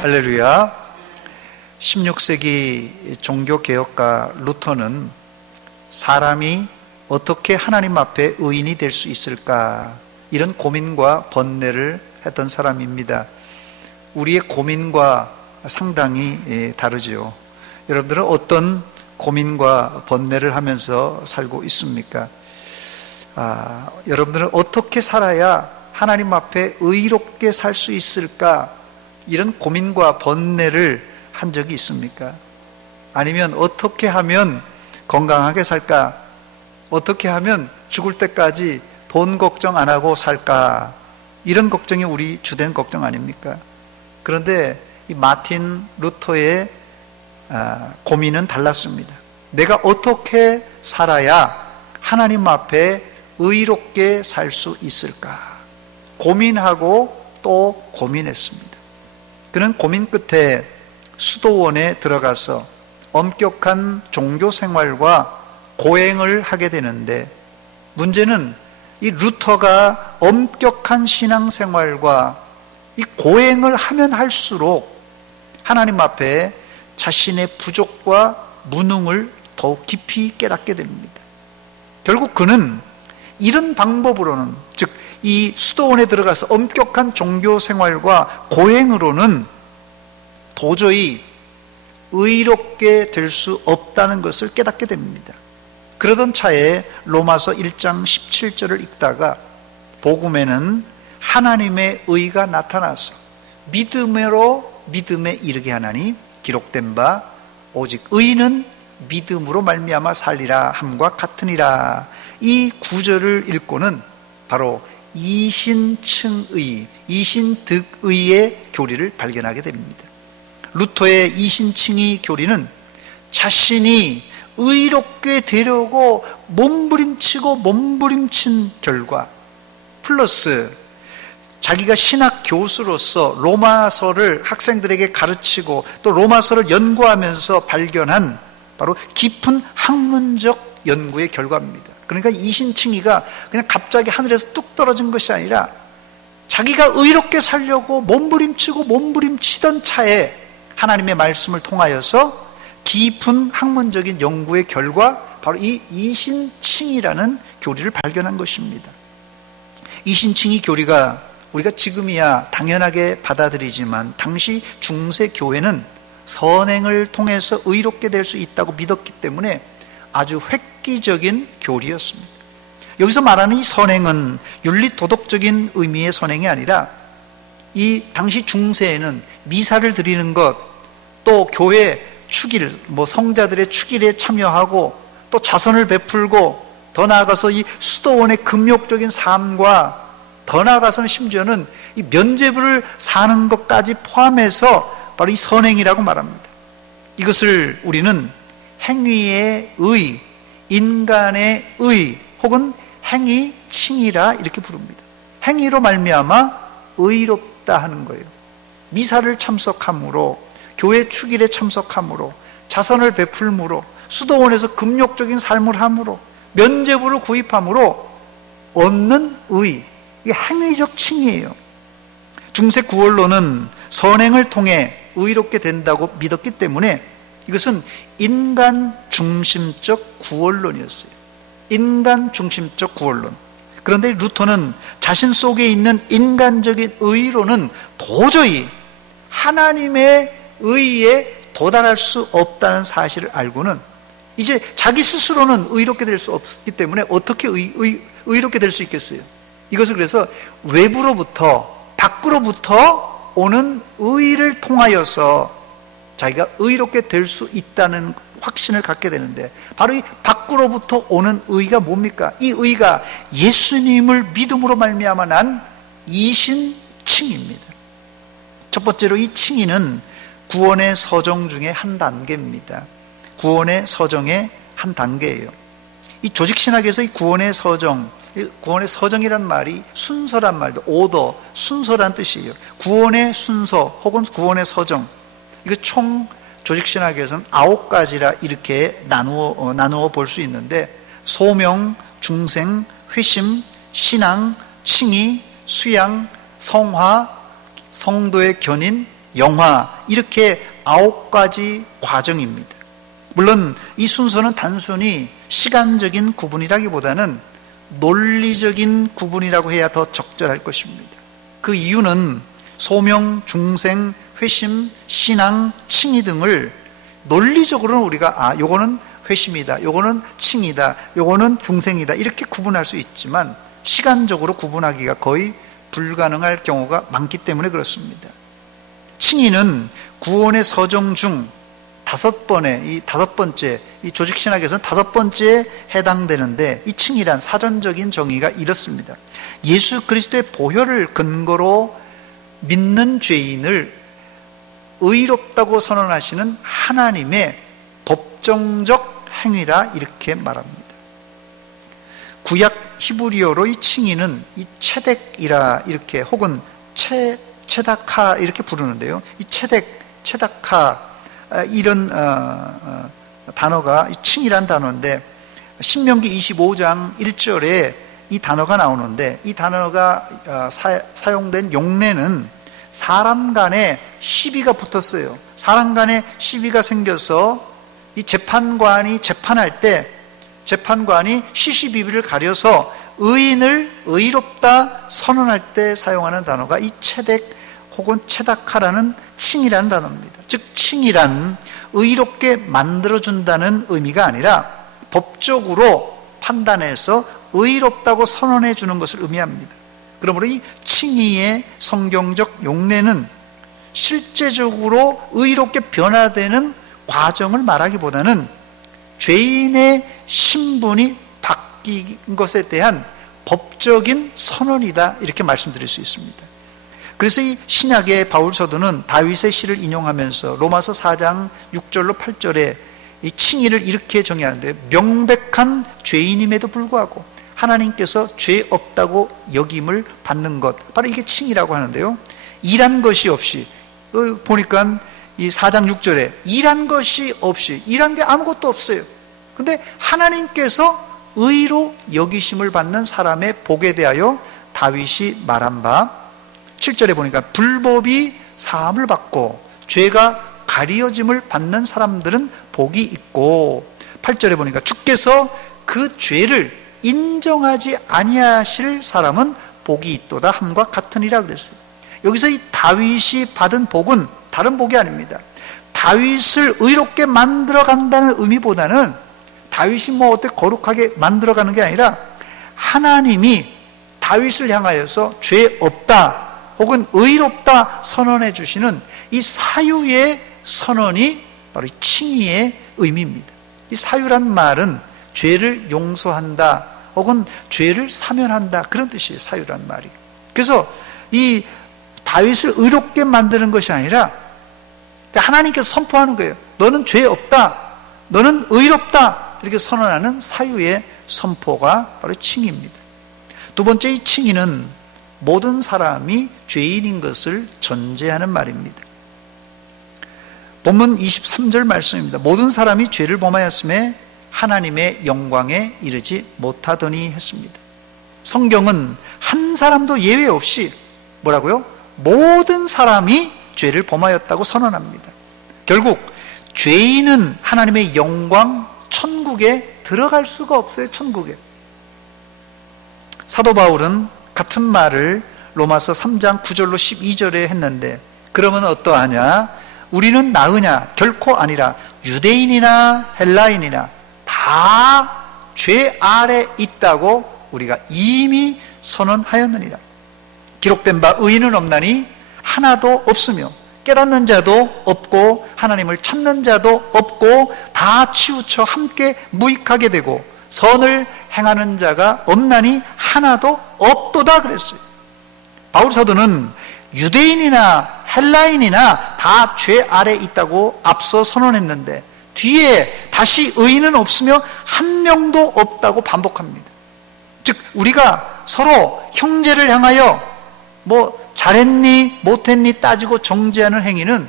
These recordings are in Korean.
할렐루야. 16세기 종교개혁가 루터는 사람이 어떻게 하나님 앞에 의인이 될 수 있을까, 이런 고민과 번뇌를 했던 사람입니다. 우리의 고민과 상당히 다르죠. 여러분들은 어떤 고민과 번뇌를 하면서 살고 있습니까? 여러분들은 어떻게 살아야 하나님 앞에 의롭게 살 수 있을까, 이런 고민과 번뇌를 한 적이 있습니까? 아니면 어떻게 하면 건강하게 살까? 어떻게 하면 죽을 때까지 돈 걱정 안 하고 살까? 이런 걱정이 우리 주된 걱정 아닙니까? 그런데 이 마틴 루터의 고민은 달랐습니다. 내가 어떻게 살아야 하나님 앞에 의롭게 살 수 있을까? 고민하고 또 고민했습니다. 그는 고민 끝에 수도원에 들어가서 엄격한 종교 생활과 고행을 하게 되는데, 문제는 이 루터가 엄격한 신앙생활과 이 고행을 하면 할수록 하나님 앞에 자신의 부족과 무능을 더욱 깊이 깨닫게 됩니다. 결국 그는 이런 방법으로는, 즉 이 수도원에 들어가서 엄격한 종교 생활과 고행으로는 도저히 의롭게 될 수 없다는 것을 깨닫게 됩니다. 그러던 차에 로마서 1장 17절을 읽다가 복음에는 하나님의 의가 나타나서 믿음으로 믿음에 이르게 하나니 기록된 바 오직 의인은 믿음으로 말미암아 살리라 함과 같으니라. 이 구절을 읽고는 바로 이신층의, 이신득의의 교리를 발견하게 됩니다. 루터의 이신층의 교리는 자신이 의롭게 되려고 몸부림치고 몸부림친 결과 플러스 자기가 신학 교수로서 로마서를 학생들에게 가르치고 또 로마서를 연구하면서 발견한 바로 깊은 학문적 연구의 결과입니다. 그러니까 이신칭의가 그냥 갑자기 하늘에서 뚝 떨어진 것이 아니라 자기가 의롭게 살려고 몸부림치고 몸부림치던 차에 하나님의 말씀을 통하여서 깊은 학문적인 연구의 결과, 바로 이 이신칭의라는 교리를 발견한 것입니다. 이신칭의 교리가 우리가 지금이야 당연하게 받아들이지만 당시 중세 교회는 선행을 통해서 의롭게 될 수 있다고 믿었기 때문에 아주 획기적인 교리였습니다. 여기서 말하는 이 선행은 윤리도덕적인 의미의 선행이 아니라 이 당시 중세에는 미사를 드리는 것, 또 교회 축일, 성자들의 축일에 참여하고 또 자선을 베풀고, 더 나아가서 이 수도원의 금욕적인 삶과 더 나아가서는 심지어는 이 면죄부를 사는 것까지 포함해서 바로 이 선행이라고 말합니다. 이것을 우리는 행위의 의, 인간의 의 혹은 행위칭의라 이렇게 부릅니다. 행위로 말미암아 의롭다 하는 거예요. 미사를 참석함으로, 교회 축일에 참석함으로, 자선을 베풀므로, 수도원에서 금욕적인 삶을 함으로, 면죄부를 구입함으로 얻는 의, 이게 행위적 칭의예요. 중세 구원론은 선행을 통해 의롭게 된다고 믿었기 때문에 이것은 인간 중심적 구원론이었어요. 인간 중심적 구원론. 그런데 루터는 자신 속에 있는 인간적인 의로는 도저히 하나님의 의에 도달할 수 없다는 사실을 알고는 이제 자기 스스로는 의롭게 될 수 없기 때문에 어떻게 의롭게 될 수 있겠어요? 이것을 그래서 외부로부터, 밖으로부터 오는 의를 통하여서 자기가 의롭게 될 수 있다는 확신을 갖게 되는데, 바로 이 밖으로부터 오는 의가 뭡니까? 이 의가 예수님을 믿음으로 말미암아 난 이신칭의입니다. 첫 번째로 이 칭의는 구원의 서정 중에 한 단계입니다. 구원의 서정의 한 단계예요. 이 조직신학에서 이 구원의 서정이란 말이 순서란 말도, 오더, 순서란 뜻이에요. 구원의 순서 혹은 구원의 서정, 이거 총 조직신학에서는 9가지라 이렇게 나누어 볼 수 있는데, 소명, 중생, 회심, 신앙, 칭의, 수양, 성화, 성도의 견인, 영화, 이렇게 9가지 과정입니다. 물론 이 순서는 단순히 시간적인 구분이라기보다는 논리적인 구분이라고 해야 더 적절할 것입니다. 그 이유는 소명, 중생, 회심, 신앙, 칭의 등을 논리적으로는 우리가 요거는 회심이다, 요거는 칭이다, 요거는 중생이다 이렇게 구분할 수 있지만 시간적으로 구분하기가 거의 불가능할 경우가 많기 때문에 그렇습니다. 칭의는 구원의 서정 중 5번에, 이 5번째, 이 조직신학에서는 5번째에 해당되는데, 이 칭의란 사전적인 정의가 이렇습니다. 예수 그리스도의 보혈을 근거로 믿는 죄인을 의롭다고 선언하시는 하나님의 법정적 행위라 이렇게 말합니다. 구약 히브리어로 이 칭의는 이 체덱이라 이렇게 혹은 체다카 이렇게 부르는데요. 이 체다카 이런 단어가 칭이란 단어인데 신명기 25장 1절에 이 단어가 나오는데 이 단어가 사용된 용례는 사람 간에 시비가 붙었어요. 사람 간에 시비가 생겨서 이 재판관이 재판할 때 재판관이 시시비비를 가려서 의인을 의롭다 선언할 때 사용하는 단어가 이 체덱 혹은 체다카라는 칭이라는 단어입니다. 즉 칭이란 의롭게 만들어준다는 의미가 아니라 법적으로 판단해서 의롭다고 선언해 주는 것을 의미합니다. 그러므로 이 칭의의 성경적 용례는 실제적으로 의롭게 변화되는 과정을 말하기보다는 죄인의 신분이 바뀐 것에 대한 법적인 선언이다 이렇게 말씀드릴 수 있습니다. 그래서 이 신약의 바울 사도는 다윗의 시를 인용하면서 로마서 4장 6절로 8절에 이 칭의를 이렇게 정의하는데, 명백한 죄인임에도 불구하고 하나님께서 죄 없다고 여김을 받는 것, 바로 이게 칭의라고 하는데요. 일한 것이 없이, 보니까 이 4장 6절에 일한 것이 없이, 일한 게 아무것도 없어요. 근데 하나님께서 의로 여기심을 받는 사람의 복에 대하여 다윗이 말한 바, 7절에 보니까 불법이 사함을 받고 죄가 가리어짐을 받는 사람들은 복이 있고, 8절에 보니까 주께서 그 죄를 인정하지 아니하실 사람은 복이 있도다 함과 같으니라 그랬어요. 여기서 이 다윗이 받은 복은 다른 복이 아닙니다. 다윗을 의롭게 만들어 간다는 의미보다는 다윗이 뭐 어떻게 거룩하게 만들어 가는 게 아니라 하나님이 다윗을 향하여서 죄 없다 혹은 의롭다 선언해 주시는 이 사유의 선언이 바로 이 칭의의 의미입니다. 이 사유란 말은 죄를 용서한다 혹은 죄를 사면한다 그런 뜻이에요. 사유란 말이. 그래서 이 다윗을 의롭게 만드는 것이 아니라 하나님께서 선포하는 거예요. 너는 죄 없다, 너는 의롭다 이렇게 선언하는 사유의 선포가 바로 칭의입니다. 두 번째, 이 칭의는 모든 사람이 죄인인 것을 전제하는 말입니다. 본문 23절 말씀입니다. 모든 사람이 죄를 범하였음에 하나님의 영광에 이르지 못하더니 했습니다. 성경은 한 사람도 예외 없이 뭐라고요? 모든 사람이 죄를 범하였다고 선언합니다. 결국 죄인은 하나님의 영광 천국에 들어갈 수가 없어요. 천국에. 사도 바울은 같은 말을 로마서 3장 9절로 12절에 했는데, 그러면 어떠하냐? 우리는 나으냐? 결코 아니라 유대인이나 헬라인이나 다 죄 아래 있다고 우리가 이미 선언하였느니라. 기록된 바 의인은 없나니 하나도 없으며 깨닫는 자도 없고 하나님을 찾는 자도 없고 다 치우쳐 함께 무익하게 되고 선을 행하는 자가 없나니 하나도 없도다 그랬어요. 바울 사도는 유대인이나 헬라인이나 다 죄 아래 있다고 앞서 선언했는데 뒤에 다시 의인은 없으며 한 명도 없다고 반복합니다. 즉 우리가 서로 형제를 향하여 뭐 잘했니 못했니 따지고 정죄하는 행위는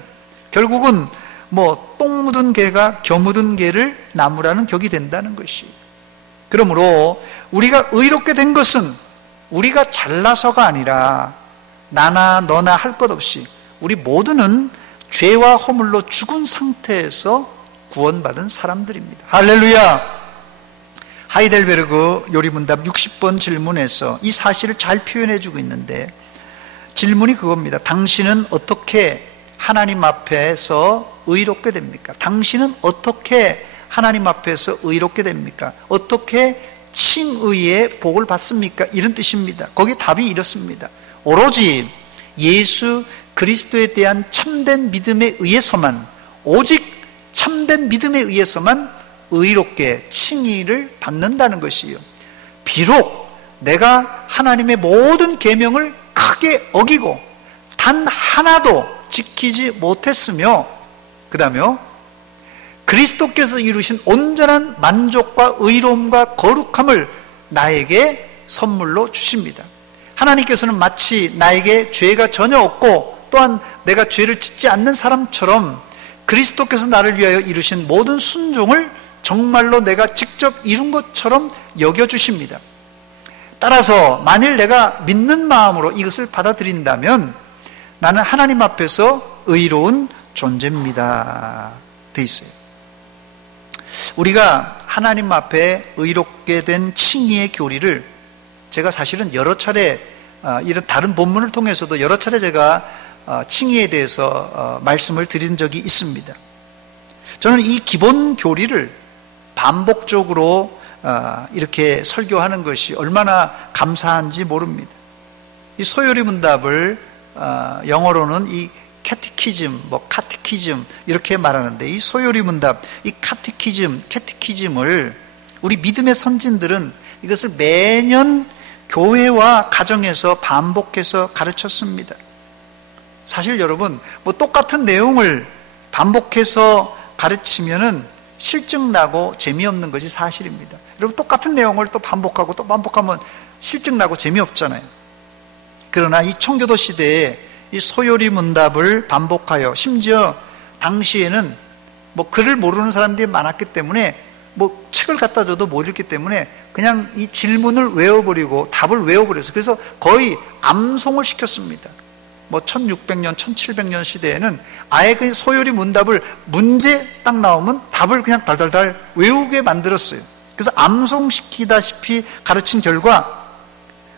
결국은 뭐 똥 묻은 개가 겨 묻은 개를 나무라는 격이 된다는 것이. 그러므로 우리가 의롭게 된 것은 우리가 잘나서가 아니라 나나 너나 할 것 없이 우리 모두는 죄와 허물로 죽은 상태에서 구원받은 사람들입니다. 할렐루야! 하이델베르그 요리문답 60번 질문에서 이 사실을 잘 표현해주고 있는데, 질문이 그겁니다. 당신은 어떻게 하나님 앞에서 의롭게 됩니까? 당신은 어떻게 하나님 앞에서 의롭게 됩니까? 어떻게 칭의의 복을 받습니까? 이런 뜻입니다. 거기 답이 이렇습니다. 오로지 예수 그리스도에 대한 참된 믿음에 의해서만, 오직 참된 믿음에 의해서만 의롭게 칭의를 받는다는 것이요. 비록 내가 하나님의 모든 계명을 크게 어기고 단 하나도 지키지 못했으며, 그 다음에 그리스도께서 이루신 온전한 만족과 의로움과 거룩함을 나에게 선물로 주십니다. 하나님께서는 마치 나에게 죄가 전혀 없고 또한 내가 죄를 짓지 않는 사람처럼 그리스도께서 나를 위하여 이루신 모든 순종을 정말로 내가 직접 이룬 것처럼 여겨주십니다. 따라서 만일 내가 믿는 마음으로 이것을 받아들인다면 나는 하나님 앞에서 의로운 존재입니다. 돼 있어요. 우리가 하나님 앞에 의롭게 된 칭의의 교리를 제가 사실은 여러 차례 이런 다른 본문을 통해서도 여러 차례 제가 칭의에 대해서 말씀을 드린 적이 있습니다. 저는 이 기본 교리를 반복적으로 이렇게 설교하는 것이 얼마나 감사한지 모릅니다. 이 소요리 문답을 영어로는 이 캐티키즘, 카티키즘 이렇게 말하는데, 이 소요리 문답, 이 캐티키즘을 우리 믿음의 선진들은 이것을 매년 교회와 가정에서 반복해서 가르쳤습니다. 사실 여러분, 똑같은 내용을 반복해서 가르치면은 실증나고 재미없는 것이 사실입니다. 여러분, 똑같은 내용을 또 반복하고 또 반복하면 실증나고 재미없잖아요. 그러나 이 청교도 시대에 이 소요리 문답을 반복하여, 심지어 당시에는 글을 모르는 사람들이 많았기 때문에 책을 갖다 줘도 못 읽기 때문에 그냥 이 질문을 외워버리고 답을 외워버렸어요. 그래서 거의 암송을 시켰습니다. 1600년, 1700년 시대에는 아예 그 소요리 문답을 문제 딱 나오면 답을 그냥 달달달 외우게 만들었어요. 그래서 암송시키다시피 가르친 결과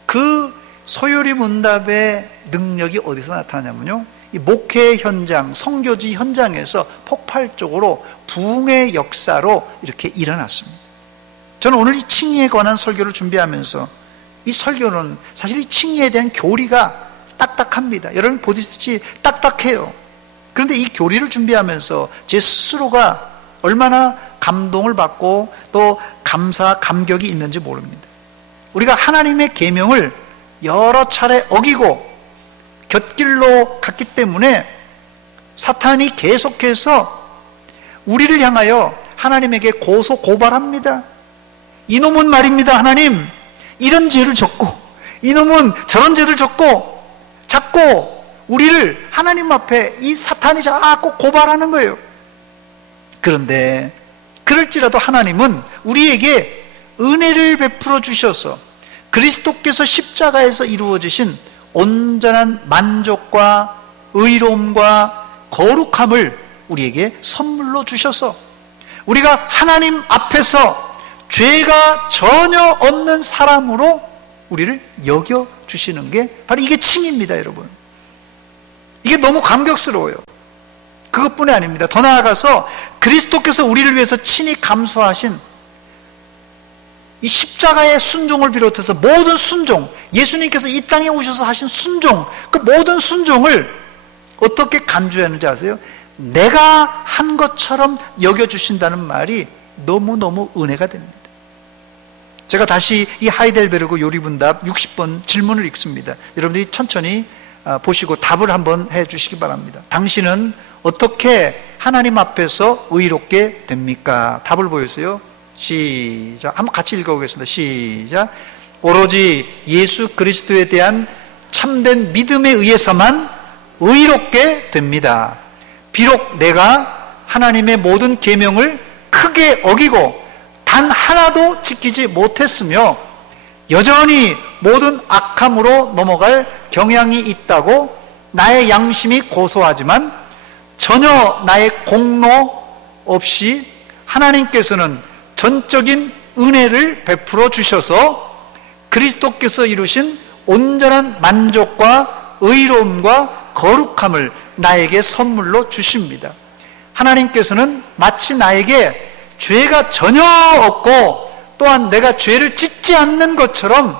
그 소요리 문답의 능력이 어디서 나타나냐면요, 이 목회 현장, 선교지 현장에서 폭발적으로 부흥의 역사로 이렇게 일어났습니다. 저는 오늘 이 칭의에 관한 설교를 준비하면서 이 설교는 사실 이 칭의에 대한 교리가 딱딱합니다. 여러분 보듯이 딱딱해요. 그런데 이 교리를 준비하면서 제 스스로가 얼마나 감동을 받고 또 감격이 있는지 모릅니다. 우리가 하나님의 계명을 여러 차례 어기고 곁길로 갔기 때문에 사탄이 계속해서 우리를 향하여 하나님에게 고발합니다. 이놈은 말입니다, 하나님, 이런 죄를 졌고, 이놈은 저런 죄를 졌고, 자꾸 우리를 하나님 앞에 이 사탄이 자꾸 고발하는 거예요. 그런데 그럴지라도 하나님은 우리에게 은혜를 베풀어 주셔서 그리스도께서 십자가에서 이루어지신 온전한 만족과 의로움과 거룩함을 우리에게 선물로 주셔서 우리가 하나님 앞에서 죄가 전혀 없는 사람으로 우리를 여겨주시는 게 바로 이게 칭의입니다, 여러분. 이게 너무 감격스러워요. 그것뿐이 아닙니다. 더 나아가서 그리스도께서 우리를 위해서 친히 감수하신 이 십자가의 순종을 비롯해서 모든 순종, 예수님께서 이 땅에 오셔서 하신 순종, 그 모든 순종을 어떻게 간주하는지 아세요? 내가 한 것처럼 여겨주신다는 말이 너무너무 은혜가 됩니다. 제가 다시 이 하이델베르그 요리문답 60번 질문을 읽습니다. 여러분들이 천천히 보시고 답을 한번 해주시기 바랍니다. 당신은 어떻게 하나님 앞에서 의롭게 됩니까? 답을 보여주세요. 시작. 한번 같이 읽어보겠습니다. 시작. 오로지 예수 그리스도에 대한 참된 믿음에 의해서만 의롭게 됩니다. 비록 내가 하나님의 모든 계명을 크게 어기고 단 하나도 지키지 못했으며 여전히 모든 악함으로 넘어갈 경향이 있다고 나의 양심이 고소하지만 전혀 나의 공로 없이 하나님께서는 전적인 은혜를 베풀어 주셔서 그리스도께서 이루신 온전한 만족과 의로움과 거룩함을 나에게 선물로 주십니다. 하나님께서는 마치 나에게 죄가 전혀 없고 또한 내가 죄를 짓지 않는 것처럼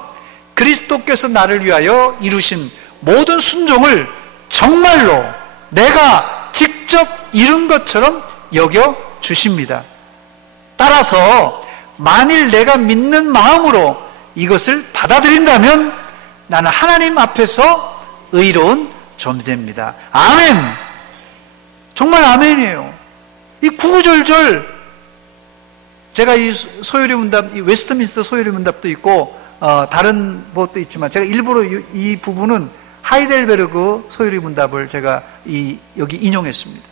그리스도께서 나를 위하여 이루신 모든 순종을 정말로 내가 직접 이룬 것처럼 여겨 주십니다. 따라서 만일 내가 믿는 마음으로 이것을 받아들인다면 나는 하나님 앞에서 의로운 존재입니다. 아멘! 정말 아멘이에요. 이 구구절절 제가 이 소요리 문답, 이 웨스트민스터 소요리 문답도 있고 다른 것도 있지만 제가 일부러 이 부분은 하이델베르그 소요리 문답을 제가 여기 인용했습니다.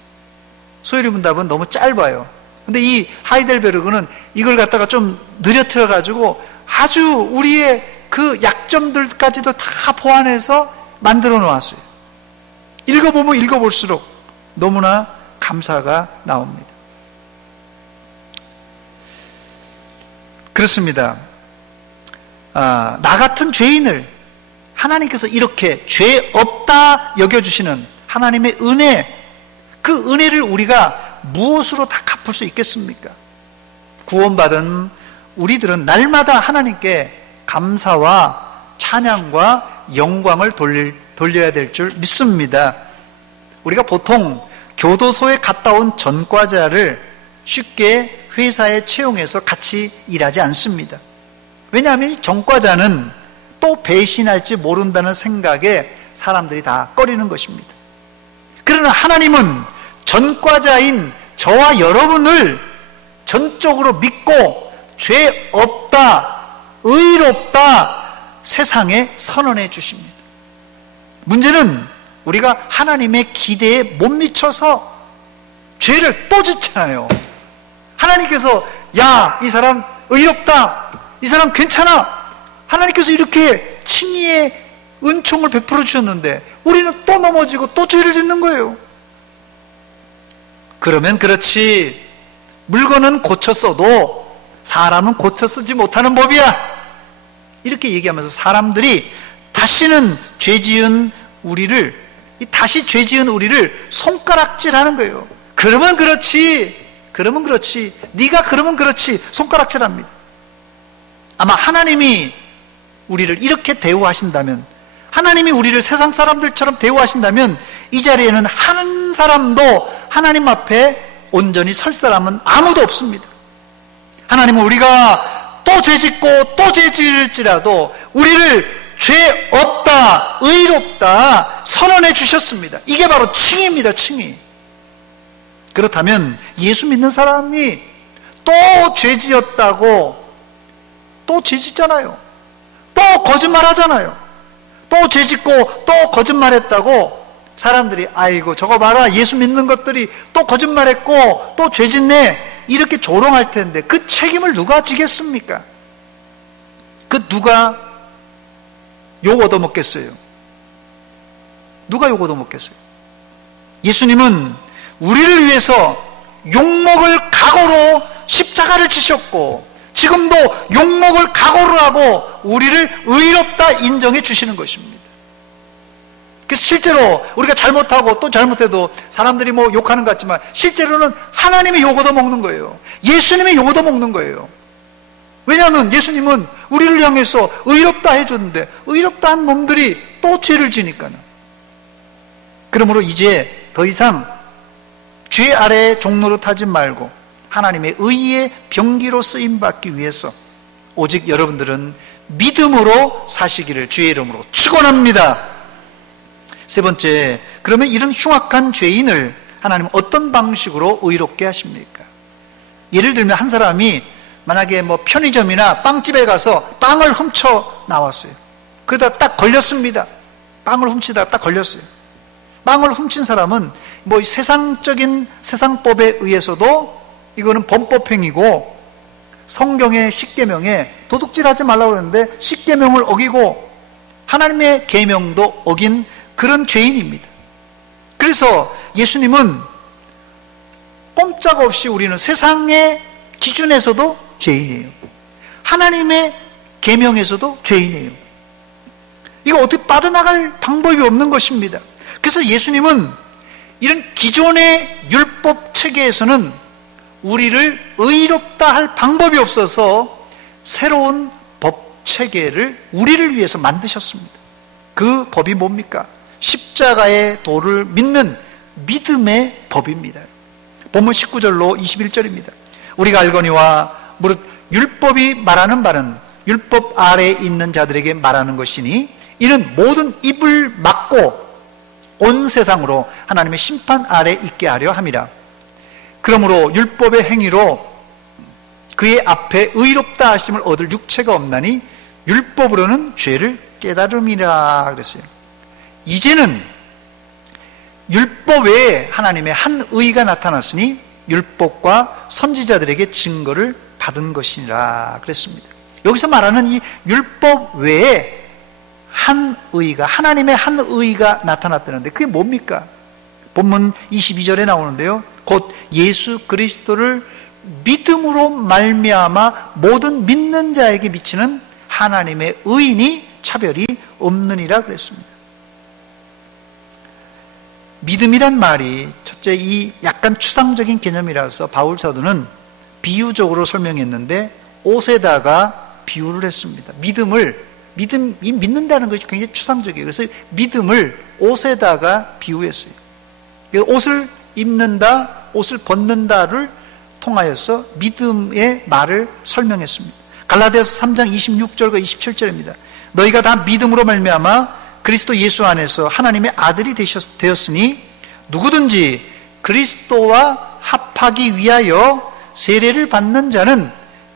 소요리 문답은 너무 짧아요. 근데 이 하이델베르그는 이걸 갖다가 좀 느려뜨려 가지고 아주 우리의 그 약점들까지도 다 보완해서 만들어 놓았어요. 읽어보면 읽어볼수록 너무나 감사가 나옵니다. 그렇습니다. 나 같은 죄인을 하나님께서 이렇게 죄 없다 여겨주시는 하나님의 은혜, 그 은혜를 우리가 무엇으로 다 갚을 수 있겠습니까? 구원받은 우리들은 날마다 하나님께 감사와 찬양과 영광을 돌려야 될 줄 믿습니다. 우리가 보통 교도소에 갔다 온 전과자를 쉽게 회사에 채용해서 같이 일하지 않습니다. 왜냐하면 이 전과자는 또 배신할지 모른다는 생각에 사람들이 다 꺼리는 것입니다. 그러나 하나님은 전과자인 저와 여러분을 전적으로 믿고 죄 없다, 의롭다 세상에 선언해 주십니다. 문제는 우리가 하나님의 기대에 못 미쳐서 죄를 또 짓잖아요. 하나님께서 야, 이 사람 의롭다, 이 사람 괜찮아, 하나님께서 이렇게 칭의의 은총을 베풀어 주셨는데 우리는 또 넘어지고 또 죄를 짓는 거예요. 그러면 그렇지, 물건은 고쳐 써도 사람은 고쳐 쓰지 못하는 법이야, 이렇게 얘기하면서 사람들이 다시 죄 지은 우리를 손가락질하는 거예요. 그러면 그렇지, 네가 그러면 그렇지, 손가락질합니다. 아마 하나님이 우리를 이렇게 대우하신다면, 하나님이 우리를 세상 사람들처럼 대우하신다면 이 자리에는 한 사람도 하나님 앞에 온전히 설 사람은 아무도 없습니다. 하나님은 우리가 또 죄짓고 또 죄지을지라도 우리를 죄 없다, 의롭다 선언해 주셨습니다. 이게 바로 칭의입니다. 칭의. 그렇다면 예수 믿는 사람이 또 죄지었다고 또 죄짓잖아요. 또 거짓말하잖아요. 또 죄짓고 또 거짓말했다고 사람들이 아이고 저거 봐라, 예수 믿는 것들이 또 거짓말했고 또 죄짓네, 이렇게 조롱할 텐데 그 책임을 누가 지겠습니까? 그 누가 욕 얻어먹겠어요? 누가 욕 얻어먹겠어요? 예수님은 우리를 위해서 욕먹을 각오로 십자가를 지셨고 지금도 욕먹을 각오를 하고 우리를 의롭다 인정해 주시는 것입니다. 그래서 실제로 우리가 잘못하고 또 잘못해도 사람들이 뭐 욕하는 것 같지만 실제로는 하나님이 욕 얻어먹는 거예요. 예수님이 욕 얻어먹는 거예요. 왜냐하면 예수님은 우리를 향해서 의롭다 해줬는데 의롭다 한 놈들이 또 죄를 지니까요. 그러므로 이제 더 이상 죄 아래에 종노릇하지 말고 하나님의 의의 병기로 쓰임받기 위해서 오직 여러분들은 믿음으로 사시기를 주의 이름으로 축원합니다. 세 번째, 그러면 이런 흉악한 죄인을 하나님은 어떤 방식으로 의롭게 하십니까? 예를 들면 한 사람이 만약에 뭐 편의점이나 빵집에 가서 빵을 훔쳐 나왔어요. 그러다 딱 걸렸습니다. 빵을 훔치다가 딱 걸렸어요. 빵을 훔친 사람은 뭐 세상적인 세상법에 의해서도 이거는 범법행위고 성경의 십계명에 도둑질하지 말라고 그러는데 십계명을 어기고 하나님의 계명도 어긴 그런 죄인입니다. 그래서 예수님은 꼼짝없이 우리는 세상의 기준에서도 죄인이에요. 하나님의 계명에서도 죄인이에요. 이거 어떻게 빠져나갈 방법이 없는 것입니다. 그래서 예수님은 이런 기존의 율법 체계에서는 우리를 의롭다 할 방법이 없어서 새로운 법 체계를 우리를 위해서 만드셨습니다. 그 법이 뭡니까? 십자가의 도를 믿는 믿음의 법입니다. 본문 19절로 21절입니다. 우리가 알거니와 무릇 율법이 말하는 바는 율법 아래에 있는 자들에게 말하는 것이니 이는 모든 입을 막고 온 세상으로 하나님의 심판 아래 있게 하려 함이라. 그러므로 율법의 행위로 그의 앞에 의롭다 하심을 얻을 육체가 없나니 율법으로는 죄를 깨달음이라 그랬어요. 이제는 율법 외에 하나님의 한 의가 나타났으니 율법과 선지자들에게 증거를 받은 것이니라 그랬습니다. 여기서 말하는 이 율법 외에 한 의가, 하나님의 한 의가 나타났다는데 그게 뭡니까? 본문 22절에 나오는데요. 곧 예수 그리스도를 믿음으로 말미암아 모든 믿는 자에게 미치는 하나님의 의인이 차별이 없느니라 그랬습니다. 믿음이란 말이 첫째 이 약간 추상적인 개념이라서 바울 사도는 비유적으로 설명했는데 옷에다가 비유를 했습니다. 믿음이 믿는다는 것이 굉장히 추상적이에요. 그래서 믿음을 옷에다가 비유했어요. 옷을 입는다, 옷을 벗는다를 통하여서 믿음의 말을 설명했습니다. 갈라디아서 3장 26절과 27절입니다. 너희가 다 믿음으로 말미암아 그리스도 예수 안에서 하나님의 아들이 되었으니 누구든지 그리스도와 합하기 위하여 세례를 받는 자는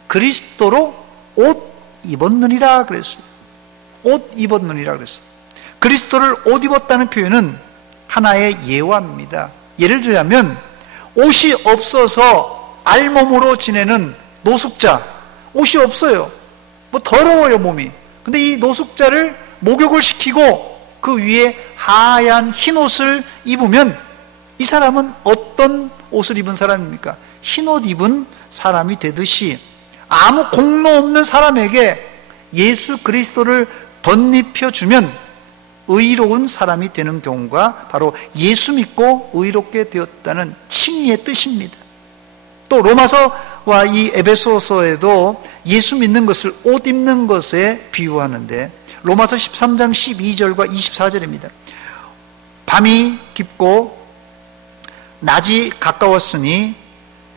그리스도로 옷 입었느니라 그랬어요. 옷 입었느니라 그랬어요. 그리스도를 옷 입었다는 표현은 하나의 예화입니다. 예를 들자면 옷이 없어서 알몸으로 지내는 노숙자, 옷이 없어요. 뭐 더러워요 몸이. 근데 이 노숙자를 목욕을 시키고 그 위에 하얀 흰 옷을 입으면 이 사람은 어떤 옷을 입은 사람입니까? 흰 옷 입은 사람이 되듯이 아무 공로 없는 사람에게 예수 그리스도를 덧입혀주면 의로운 사람이 되는 경우가 바로 예수 믿고 의롭게 되었다는 칭의의 뜻입니다. 또 로마서와 이 에베소서에도 예수 믿는 것을 옷 입는 것에 비유하는데 로마서 13장 12절과 24절입니다. 밤이 깊고 낮이 가까웠으니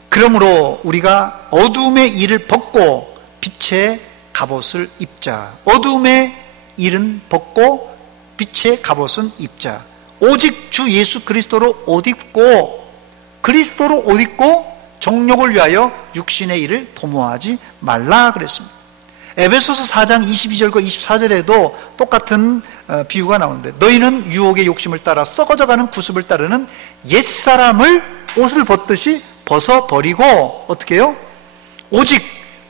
그러므로 우리가 어두움의 일을 벗고 빛의 갑옷을 입자. 어두움의 일은 벗고 빛의 갑옷은 입자. 오직 주 예수 그리스도로 옷 입고 그리스도로 옷 입고 정욕을 위하여 육신의 일을 도모하지 말라 그랬습니다. 에베소서 4장 22절과 24절에도 똑같은 비유가 나오는데 너희는 유혹의 욕심을 따라 썩어져가는 구습을 따르는 옛사람을 옷을 벗듯이 벗어버리고 어떻게 해요? 오직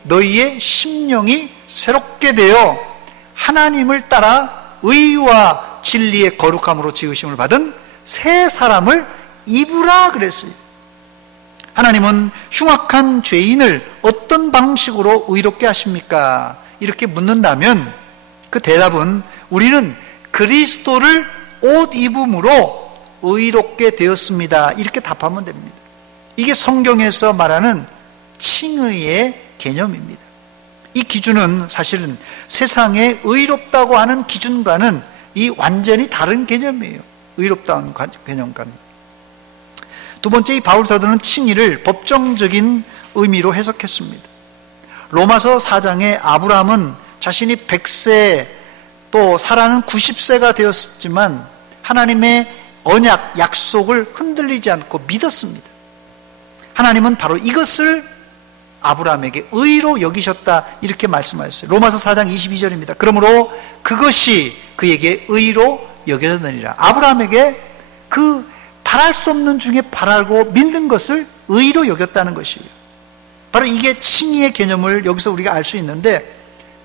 너희의 심령이 새롭게 되어 하나님을 따라 의와 진리의 거룩함으로 지으심을 받은 새 사람을 입으라 그랬어요. 하나님은 흉악한 죄인을 어떤 방식으로 의롭게 하십니까? 이렇게 묻는다면 그 대답은 우리는 그리스도를 옷 입음으로 의롭게 되었습니다. 이렇게 답하면 됩니다. 이게 성경에서 말하는 칭의의 개념입니다. 이 기준은 사실은 세상에 의롭다고 하는 기준과는 이 완전히 다른 개념이에요. 의롭다는 개념과는. 두 번째, 이 바울 사도는 칭의를 법정적인 의미로 해석했습니다. 로마서 4장에 아브라함은 자신이 100세 또 사라는 90세가 되었지만 하나님의 언약, 약속을 흔들리지 않고 믿었습니다. 하나님은 바로 이것을 아브라함에게 의로 여기셨다 이렇게 말씀하셨어요. 로마서 4장 22절입니다. 그러므로 그것이 그에게 의로 여겨졌느니라. 아브라함에게 그 바랄 수 없는 중에 바라고 믿는 것을 의로 여겼다는 것이에요. 바로 이게 칭의의 개념을 여기서 우리가 알 수 있는데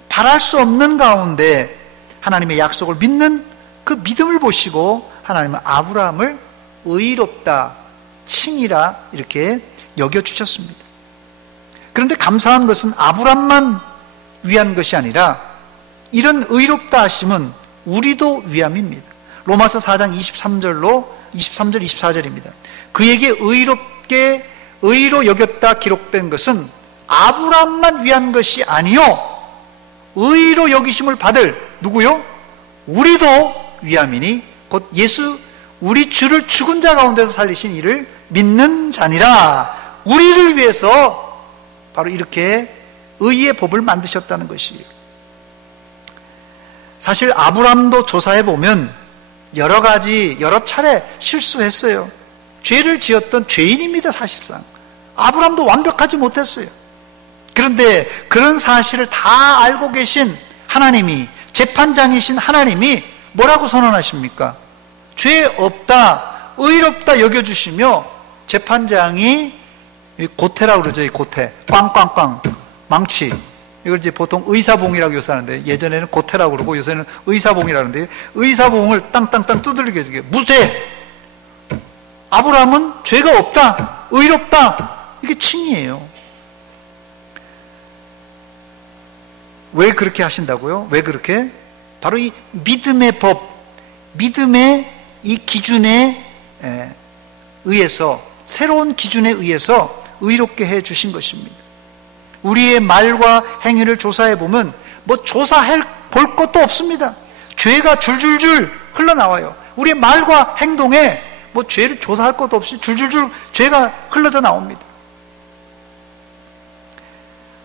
바랄 수 없는 가운데 하나님의 약속을 믿는 그 믿음을 보시고 하나님은 아브라함을 의롭다, 칭이라 이렇게 여겨주셨습니다. 그런데 감사한 것은 아브람만 위한 것이 아니라 이런 의롭다 하심은 우리도 위함입니다. 로마서 4장 23절 24절입니다. 그에게 의로 여겼다 기록된 것은 아브람만 위한 것이 아니요 의로 여기심을 받을 누구요? 우리도 위함이니 곧 예수 우리 주를 죽은 자 가운데서 살리신 이를 믿는 자니라. 우리를 위해서 바로 이렇게 의의 법을 만드셨다는 것이에요. 사실 아브람도 조사해 보면 여러 차례 실수했어요. 죄를 지었던 죄인입니다. 사실상 아브람도 완벽하지 못했어요. 그런데 그런 사실을 다 알고 계신 하나님이, 재판장이신 하나님이 뭐라고 선언하십니까? 죄 없다, 의롭다 여겨주시며, 재판장이 고태라고 그러죠. 이 고태, 꽝꽝꽝 망치, 이걸 이제 보통 의사봉이라고 요사하는데, 예전에는 고태라고 그러고 요새는 의사봉이라는데, 의사봉을 땅땅땅 두들기게 해주게, 무죄! 아브라함은 죄가 없다, 의롭다, 이게 칭이에요. 왜 그렇게 하신다고요? 왜 그렇게? 바로 이 믿음의 법, 믿음의 이 기준에 의해서, 새로운 기준에 의해서 의롭게 해 주신 것입니다. 우리의 말과 행위를 조사해 보면 뭐 조사해 볼 것도 없습니다. 죄가 줄줄줄 흘러나와요. 우리의 말과 행동에 뭐 죄를 조사할 것도 없이 줄줄줄 죄가 흘러져 나옵니다.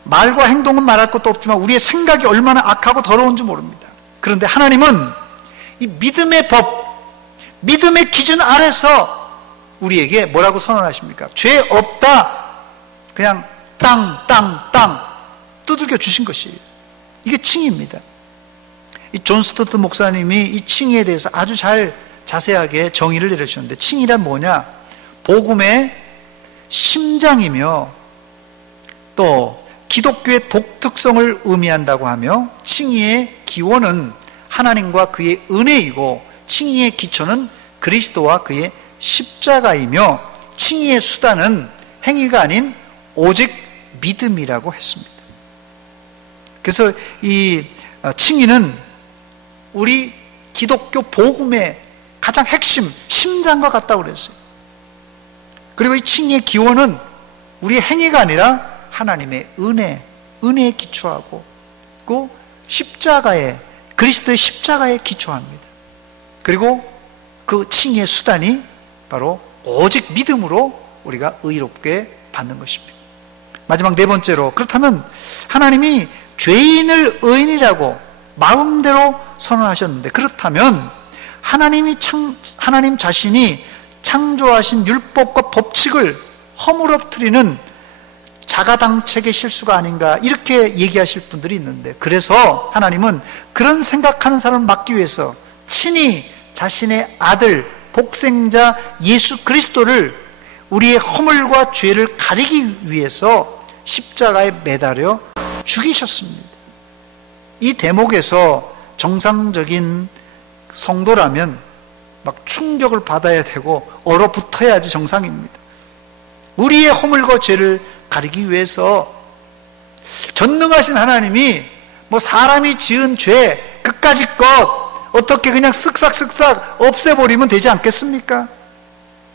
말과 행동은 말할 것도 없지만 우리의 생각이 얼마나 악하고 더러운지 모릅니다. 그런데 하나님은 이 믿음의 법, 믿음의 기준 아래서 우리에게 뭐라고 선언하십니까? 죄 없다. 그냥 땅 두들겨 주신 것이에요. 이게 칭입니다. 이 존 스토트 목사님이 이 칭에 대해서 아주 자세하게 정의를 내려주셨는데, 칭이란 뭐냐? 복음의 심장이며 또 기독교의 독특성을 의미한다고 하며, 칭의의 기원은 하나님과 그의 은혜이고 칭의의 기초는 그리스도와 그의 십자가이며, 칭의의 수단은 행위가 아닌 오직 믿음이라고 했습니다. 그래서 이 칭의는 우리 기독교 복음의 가장 핵심, 심장과 같다고 그랬어요. 그리고 이 칭의의 기원은 우리의 행위가 아니라 하나님의 은혜에 기초하고, 그 그리스도의 십자가에 기초합니다. 그리고 그 칭의의 수단이 바로 오직 믿음으로 우리가 의롭게 받는 것입니다. 마지막 네 번째로, 그렇다면 하나님이 죄인을 의인이라고 마음대로 선언하셨는데, 그렇다면 하나님 자신이 창조하신 율법과 법칙을 허물어뜨리는 자가당책의 실수가 아닌가, 이렇게 얘기하실 분들이 있는데, 그래서 하나님은 그런 생각하는 사람을 막기 위해서 친히 자신의 아들 독생자 예수 그리스도를 우리의 허물과 죄를 가리기 위해서 십자가에 매달려 죽이셨습니다. 이 대목에서 정상적인 성도라면 막 충격을 받아야 되고 얼어붙어야지 정상입니다. 우리의 허물과 죄를 가리기 위해서 전능하신 하나님이 뭐 사람이 지은 죄 그까짓 것 어떻게 그냥 쓱싹쓱싹 없애버리면 되지 않겠습니까?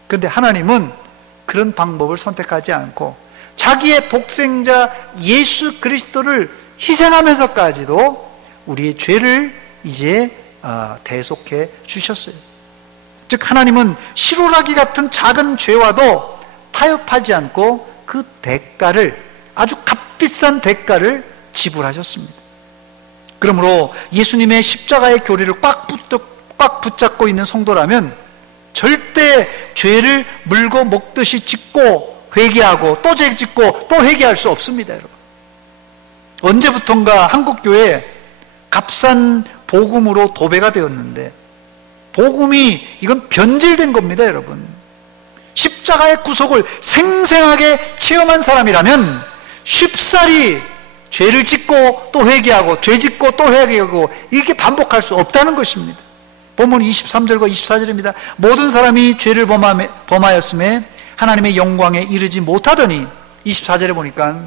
그런데 하나님은 그런 방법을 선택하지 않고 자기의 독생자 예수 그리스도를 희생하면서까지도 우리의 죄를 이제 대속해 주셨어요. 즉 하나님은 실오라기 같은 작은 죄와도 타협하지 않고 그 대가를, 아주 값비싼 대가를 지불하셨습니다. 그러므로 예수님의 십자가의 교리를 꽉 붙잡고 있는 성도라면 절대 죄를 물고 먹듯이 짓고 회개하고 또 죄 짓고 또 회개할 수 없습니다, 여러분. 언제부턴가 한국교회 값싼 복음으로 도배가 되었는데, 복음이 이건 변질된 겁니다, 여러분. 십자가의 구속을 생생하게 체험한 사람이라면 쉽사리 죄를 짓고 또 회개하고 죄 짓고 또 회개하고 이렇게 반복할 수 없다는 것입니다. 본문 23절과 24절입니다. 모든 사람이 죄를 범하였음에 하나님의 영광에 이르지 못하더니 24절에 보니까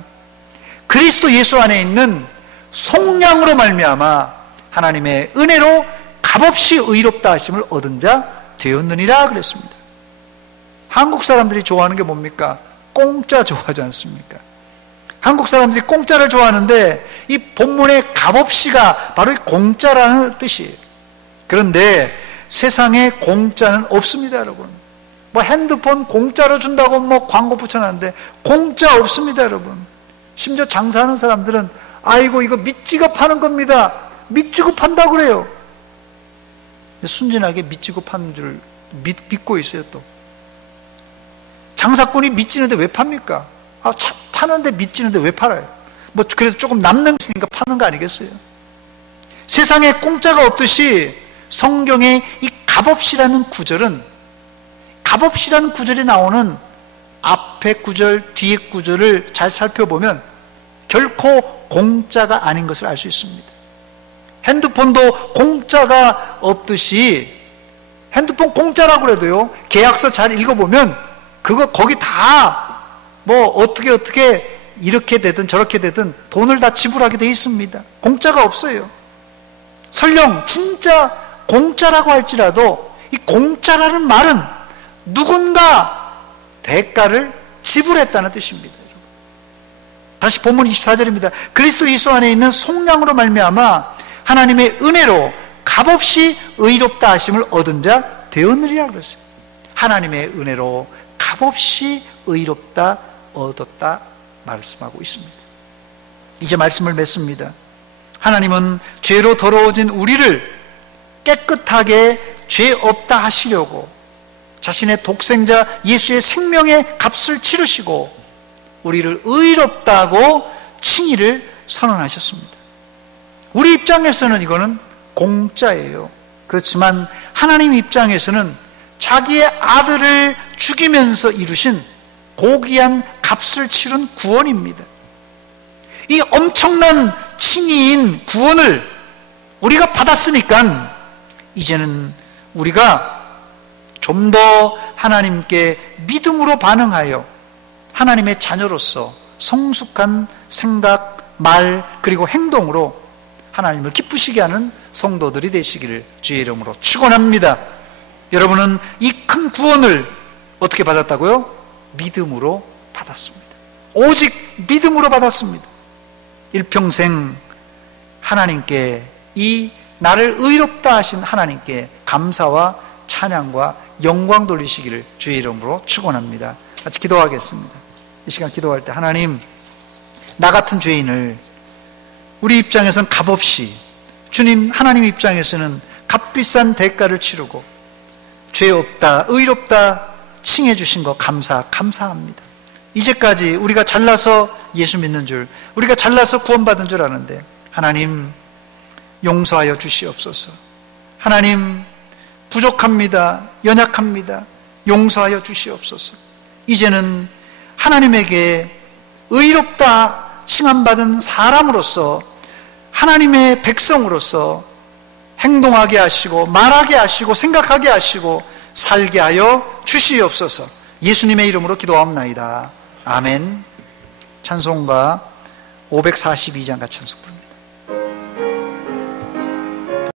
그리스도 예수 안에 있는 속량으로 말미암아 하나님의 은혜로 값없이 의롭다 하심을 얻은 자 되었느니라 그랬습니다. 한국 사람들이 좋아하는 게 뭡니까? 공짜 좋아하지 않습니까? 한국 사람들이 공짜를 좋아하는데 이 본문의 값없이가 바로 공짜라는 뜻이에요. 그런데 세상에 공짜는 없습니다, 여러분. 뭐 핸드폰 공짜로 준다고 뭐 광고 붙여놨는데 공짜 없습니다, 여러분. 심지어 장사하는 사람들은 아이고 이거 밑지가 파는 겁니다. 밑지고 판다고 그래요. 순진하게 밑지고 파는 줄 믿고 있어요. 또 장사꾼이 밑지는데 왜 팝니까? 파는데 밑지는데 왜 팔아요? 뭐 그래서 조금 남는 거 있으니까 파는 거 아니겠어요? 세상에 공짜가 없듯이 성경의 이 값없이라는 구절은, 값없이라는 구절이 나오는 앞에 구절, 뒤에 구절을 잘 살펴보면 결코 공짜가 아닌 것을 알 수 있습니다. 핸드폰도 공짜가 없듯이, 핸드폰 공짜라고 그래도요, 계약서 잘 읽어보면 거기 다 뭐 어떻게 이렇게 되든 저렇게 되든 돈을 다 지불하게 돼 있습니다. 공짜가 없어요. 설령 진짜 공짜라고 할지라도 이 공짜라는 말은 누군가 대가를 지불했다는 뜻입니다. 다시 본문 24절입니다. 그리스도 예수 안에 있는 속량으로 말미암아 하나님의 은혜로 값없이 의롭다 하심을 얻은 자 되었느니라 그랬어요. 하나님의 은혜로 값없이 의롭다 얻었다 말씀하고 있습니다. 이제 말씀을 맺습니다. 하나님은 죄로 더러워진 우리를 깨끗하게 죄 없다 하시려고 자신의 독생자 예수의 생명의 값을 치르시고 우리를 의롭다고 칭의를 선언하셨습니다. 우리 입장에서는 이거는 공짜예요. 그렇지만 하나님 입장에서는 자기의 아들을 죽이면서 이루신 고귀한 값을 치른 구원입니다. 이 엄청난 칭의인 구원을 우리가 받았으니까 이제는 우리가 좀 더 하나님께 믿음으로 반응하여 하나님의 자녀로서 성숙한 생각, 말, 그리고 행동으로 하나님을 기쁘시게 하는 성도들이 되시기를 주의 이름으로 축원합니다. 여러분은 이 큰 구원을 어떻게 받았다고요? 믿음으로 받았습니다. 오직 믿음으로 받았습니다. 일평생 하나님께, 이 나를 의롭다 하신 하나님께 감사와 찬양과 영광 돌리시기를 주의 이름으로 축원합니다. 같이 기도하겠습니다. 이 시간 기도할 때 하나님, 나 같은 죄인을 우리 입장에서는 값없이, 주님 하나님 입장에서는 값비싼 대가를 치르고 죄 없다, 의롭다 칭해 주신 거 감사합니다. 이제까지 우리가 잘나서 예수 믿는 줄, 우리가 잘나서 구원받은 줄 아는데 하나님 용서하여 주시옵소서. 하나님 부족합니다. 연약합니다. 용서하여 주시옵소서. 이제는 하나님에게 의롭다 칭함받은 사람으로서, 하나님의 백성으로서 행동하게 하시고 말하게 하시고 생각하게 하시고 살게 하여 주시옵소서. 예수님의 이름으로 기도하옵나이다. 아멘. 찬송가 542장 같이 찬송 부릅니다.